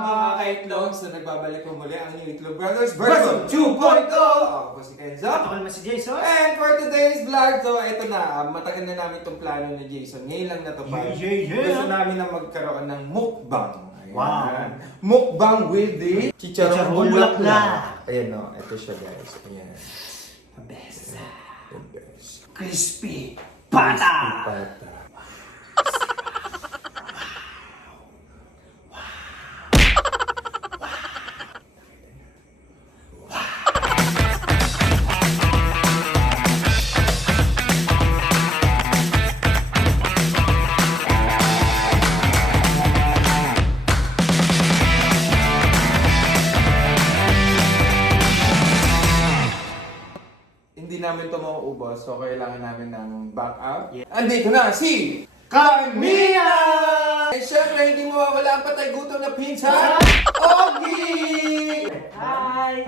mga ka-itlogs na nagbabalik po muli ang New Itlog Brothers version 2.0! Ako po si Kenzo. Ako naman si Jason. And for today's vlog, so ito na, matagal na namin itong plano ni Jason. Ngayon lang natupad. Gusto namin na magkaroon ng mukbang. Ayan. Wow. Mukbang with the Chicharron bulaklak. Ayan o, ito siya guys. Ayan. The best. The best. Crispy pata. Pata. Hindi namin ito mauubos, so kailangan namin ng backup. Yeah. Andito na si Carmina! Eh syempre, hindi mawawala ang patay gutom na pinsan, Ogie! Hi!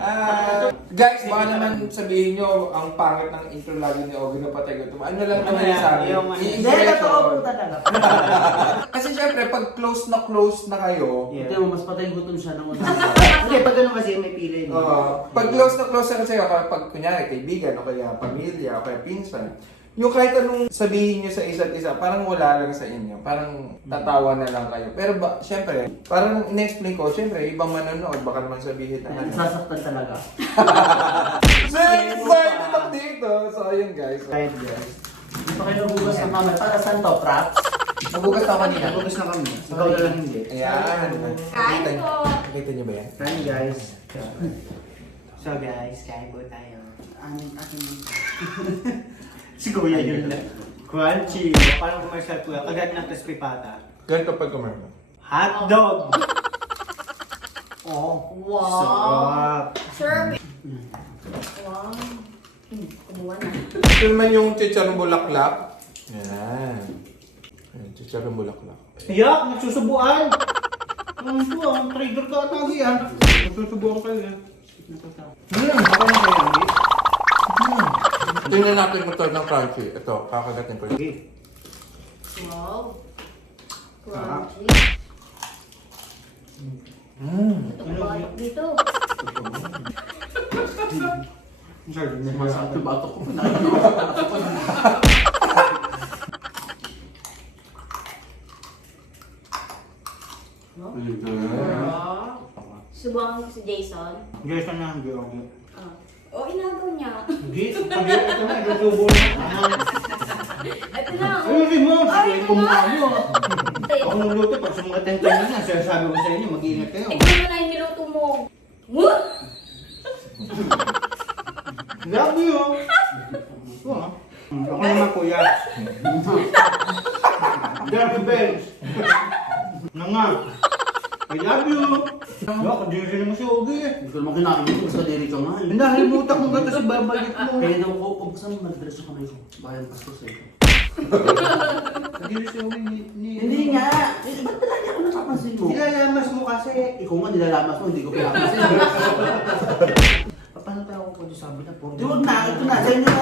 Guys, baka naman sabihin nyo ang pangit ng intro lagi ni Ogie na patay gutom. Ano lang naman yung sabi? Hindi, totoo po talaga. Kasi syempre, pag close na kayo, Ito mo, mas patay gutom siya ng una. Hindi, pag gano'n kasi may pili. pag close na kasi ako, pag kunyari kaibigan, o kaya pamilya, o kaya pinsan, yung kahit anong sabihin nyo sa isa't isa, parang wala lang sa inyo. Parang tatawa na lang kayo. Pero syempre, parang in-explain ko, syempre, ibang manonood, baka naman sabihin na Sasaktan talaga. So, excited ako dito. So, ayun guys. Kahit guys. Hindi pa kayo nagugas ng mamay. Para saan to, Prap? Nabugas ako kanina. Nabugas na kami. Ikaw na lang hindi. Ayan. Kain po. Nakita niyo ba yan? Kain guys. So guys, kain po tayo. Aking Si Kuya yun lang. Crunchy. Parang commercial kuya. Kagad ng crispy pata. Ganito pag kumain. Hot dog! Oh. Wow. Sarap! Serve. Wow. Kumuha na. Ito naman yung chicharong bulaklak. Yan. Yan, chicharong bulaklak. Yak! Nagsusubuan! Ano ito ang trigger ka ata yan. Nagsusubuan kayo yan. Baka na kayo yan. Tingnan natin kung ito ng crunchy. Ito, kakagatin ko. Wow. Crunchy. Ito ko batok dito. Sorry, Masakit yung batok ko. Subukan ko si Jason. Jason na ang gawin. O, inagaw niya. Hindi, ito na, ilusubo na. Ito na. Ayusin mo, Ay, sige, kumukha mo. Ay, Ako nagluto, pag sumungatin tayo na, sinasabi ko sa inyo, mag-iingat kayo. ikaw na yung niluto mo. What? Love you! Ito ah. Ako naman kuya. Derby bells. Na nga. I love you! Yak, hindi rin mo si Ogie eh. Hindi ko naman kinain dito. Basta diri ka nga. Hindi, halimutak mo gata si babalik mo. Kaya daw ko, pagbusan mo, nagdiretso sa kamay ko. Bayan pastos eh. Hindi rin si Ogie ni... Hindi nga! Ba't talaga ako nakapansin mo? Nilalamas mo kasi. Ikaw nga nilalamas mo, hindi ko pinapansin. Paano tayo ako kung sabi na po? Di wag na, ito na, sa'yo na.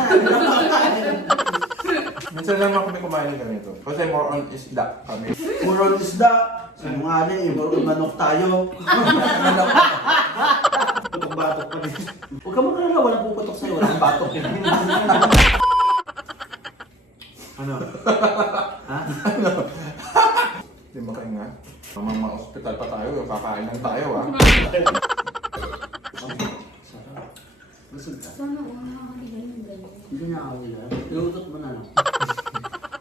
Minsan naman kami kumain ganito. Kasi more on isda kami. Puro isda. Sinungaling, puro manok tayo. Putok batok pa din. Huwag ka magalala, walang puputok sa'yo, walang batok. Ano? Ha? Di ba kayo nga? Mga ospital pa tayo, kakain lang tayo ah. Busog ka. Sana nakakaligan yung ganyan. Hindi na ako nila. Ilutot mo na lang.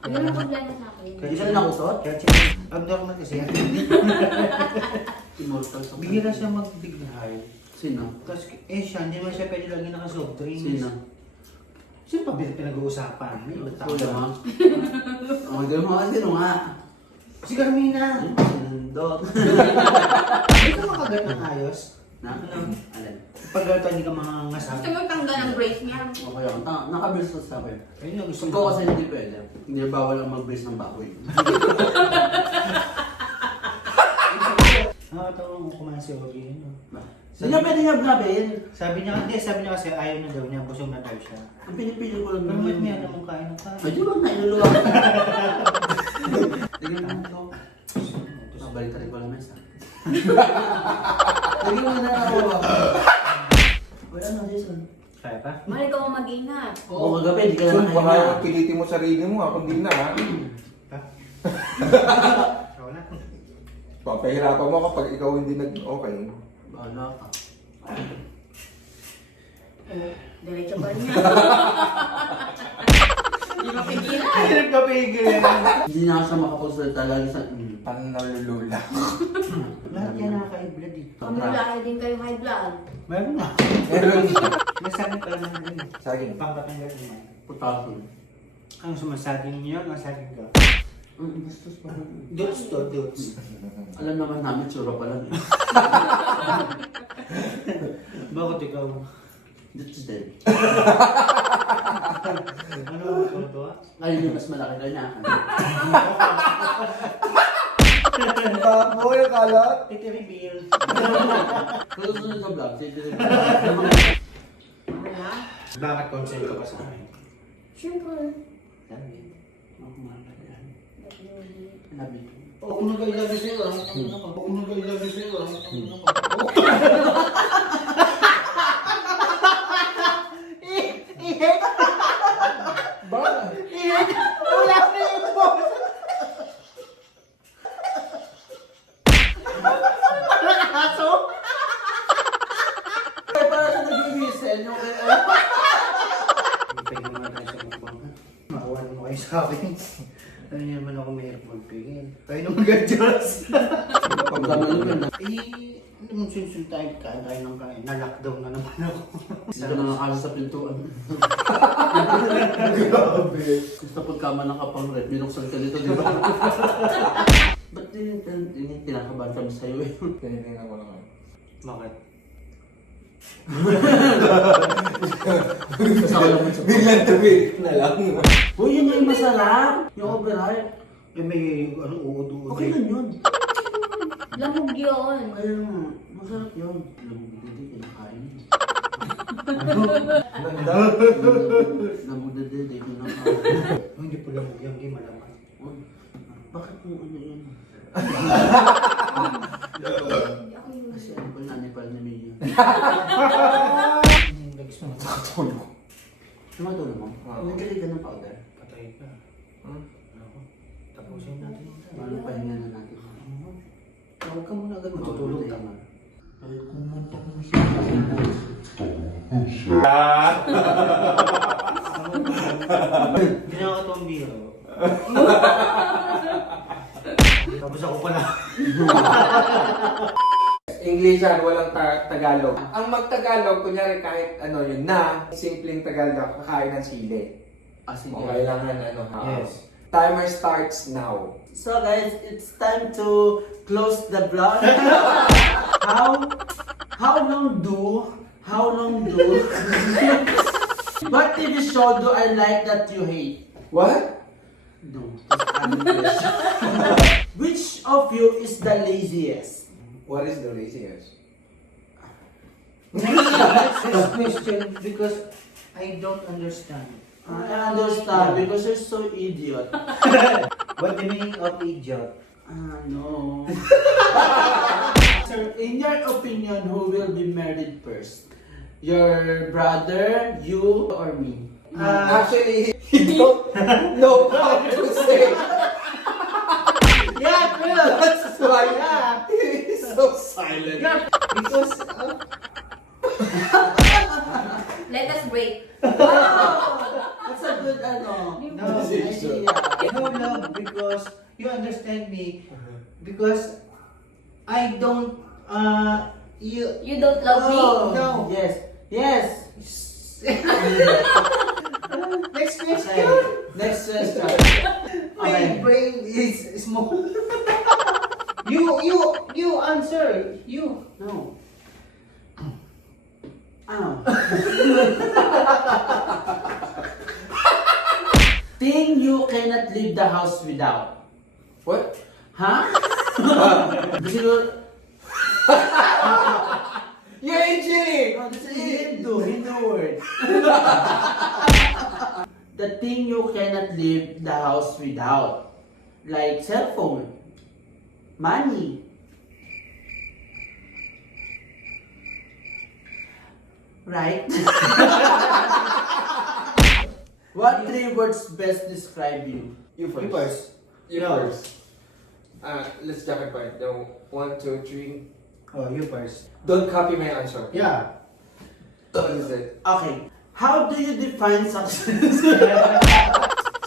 Yun ang problema sa akin. Isa na nakusot? Abnormal kasi yan. Immortal sa Bihira siya magbigay. Sino? Kasi siya, hindi man siya pwede lagi naka-soft drinks. Sino? Sino pa pinag-uusapan? May iba tao. Kuya mo? Oh, hindi mo nga, sino nga? Si Carmina! Sinundot. Hindi ka makagat ng ayos. Na? Alin? Pag ganito hindi ka mangangasap. Gusto mo tanggal ang brace niya. Okay ako. Naka-brace sa akin. Ayun yung gusto Gusto ko kasi hindi pwede. Hindi bawal ang mag-brace ng baboy. Nakatawa mo kumain si Ogie. Hindi niya pwede niya gabin. Sabi niya kasi ayaw na daw niya, busog na daw siya. Ang pinipili ko lang Pero ba't may alam mong kain ng kain? Ay, di ba na iluluwa ko? Tingnan mo ito. Nabalik ka rin ko lang mesa. Lagi mo na ako. Wala na, Jason. Kaya pa? Mahal ikaw ang mag-ingat. Oo, kagabi, di ka So, na baka nakahinga. pilitin mo sarili mo, ako hindi na ha. Ikaw na. Papahirapan mo kapag ikaw hindi nag-okay. Bahala ka. Diretso pa rin yan. Hindi mapigilan. Hirap ka pigil. Hindi na siya makapagsalita lagi sa... Paano nalulula? Lahat yan nakaka-high blood eh. Pamulahe din kayo high blood. Meron na. Meron. Nasagin pala na rin. Saging. Pangkatanggal naman. Putakin. Ang sumasagin niyo, nasagin ka. Bastos pa. Dots to, dots. Alam naman namin, tsura pa lang eh. Bakit ikaw? That's dead. Ano ang matutuwa? Ayun yung mas malaki na niya. Baboy, kalat. Ito reveal. Kung gusto nyo sa vlog, sige rin. Wala. Bakit consent ka pa sa akin? Siyempre. Sabi. Ako mahal yan. Labi ko. Oo, nag-ilabi sa'yo. Oo, nag-ilabi sa'yo. Ba? Wala na yung boss! Aso? Ay, para siya nag-i-whistle yung kaya. Pwede naman tayo sa mukbang. Makuha mo kayo sa akin. Ano naman ako mahirap magpigil. Tayo naman mag-adjust. Pagkamalugan na. Nung sinsun tayo, kain tayo ng kain. Na-lockdown na naman ako. Hindi ka nakakasa sa pintuan. Grabe. Gusto pagkama ng kapang red, binuksan ka dito, di ba? Ba't tinakabahan kami sa'yo eh? Tinitingnan ko lang. Bakit? Kasama naman sa Biglang tumirik na lang. Uy, yun nga yung masarap! Yung overhype. Eh may ano, uod-uod. Okay lang yun. Lamog yun. Kaya nga, masarap yun. Alam mo, hindi kinakain. Lamog na din, hindi kinakain. Hindi po lamog yan, hindi malaman. Uy, bakit mo ano yun? Hindi ako yun. Kasi ano pa nanipal na Mia? Lagis mo. Nakatulog. Tumatulog mo? Nagkali ka ng powder. Patay ka. Ako. Tapusin natin yung tayo. Ano pahinga na natin? Huwag ka muna agad matutulog ka. Ginawa ko itong biro. Tapos ako pala. English yan, walang Tagalog. Ang mag-Tagalog, kunyari kahit ano yun na, simpleng Tagalog, kakain ng sili. Sige. O kailangan ano ha. Yes. Timer starts now. So guys, it's time to close the vlog. How long do what TV show do I like that you hate? What? No. That's another question. Which of you is the laziest? What is the laziest? Next question because I don't understand. I understand because you're so idiot. What the meaning of idiot? No. Sir, in your opinion, who will be married first? Your brother, you, or me? Actually, he don't know how to say. Yeah, true. That's why Yeah. he's so silent. Yeah, because Let us break. That's a good ano. no, Idea. no love because you understand me because I don't You don't love me? Oh, No. Yes. Yes. Next Okay. question. Next question. My Okay. brain is small. You answer. You. No. Ano? Thing you cannot leave the house without. What? Huh? Siguro, You're engineering! no, this is Hindu word. The thing you cannot leave the house without. Like cell phone, money, Right? What 3 words best describe you? You first. You first. You No. first. Let's jump it right. The 1, 2, 3. Oh, you first. Don't copy my answer. Yeah. What is it? Okay. How do you define success?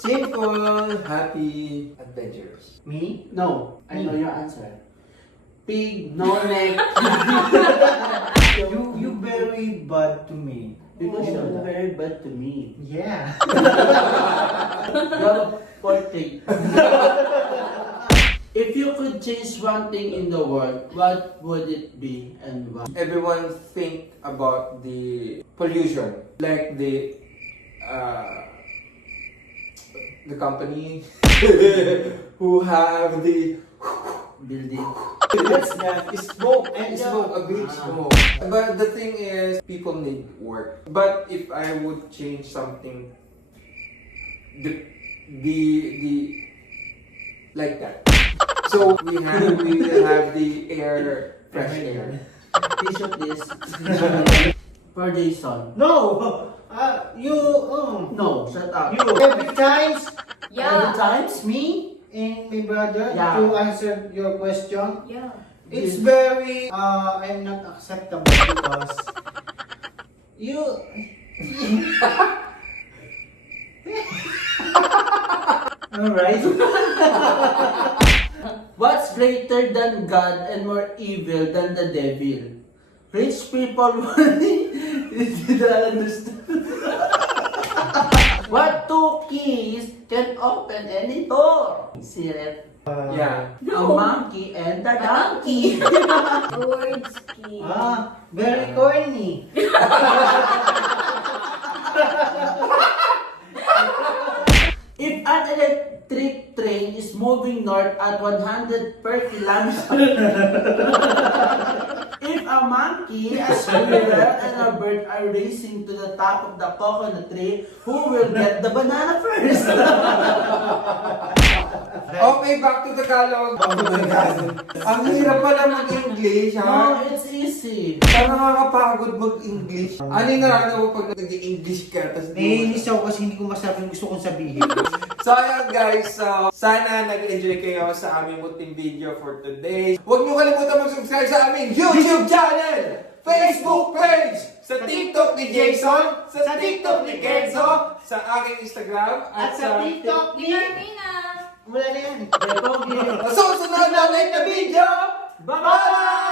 Simple, happy, adventurous. Me? No, I know your answer. Pig, no neck. You very bad to me. Because You know you're that. very bad to me. Yeah. You're a portrait. If you could change one thing in the world, what would it be and why? Everyone think about the pollution, like the company who have the Building. That's the smoke And smoke, a big Ah. smoke. But the thing is, people need work. But if I would change something, the like that. So we will have the air, fresh air. Tissue, please. For Jason. No! You, No, shut up. you. Every times, Every Yeah. times? me and my brother Yeah. to answer your question, Yeah. it's Yes. very, I'm not acceptable because you, alright. What's greater than God and more evil than the devil? Rich people money? Did I understand? What 2 keys can open any door? Siret. Yeah. A monkey and the donkey. Words key. Very corny. If an electric train is moving north at 100 per kilometer, if a monkey, a squirrel, and a bird are racing to the top of the coconut tree, who will get the banana first? Okay, back to Tagalog. Oh my God. Ang hirap pala mag-English, No, ha? it's easy. Parang nakakapagod mag-English. Ano yung nararamdaman mo pag nag-English ka? Tas Naiinis ako kasi hindi ko masabi yung gusto kong sabihin. So ayan guys, so sana nag-enjoy kayo sa aming munting video for today. Huwag niyo kalimutan mag-subscribe sa aming YouTube channel, Facebook page, sa TikTok ni Jason, sa TikTok ni Kenzo, sa aking Instagram, At sa TikTok ni... Mina. Wala na yan. Depogi. Sa susunod na like na video. Bye-bye! Bye!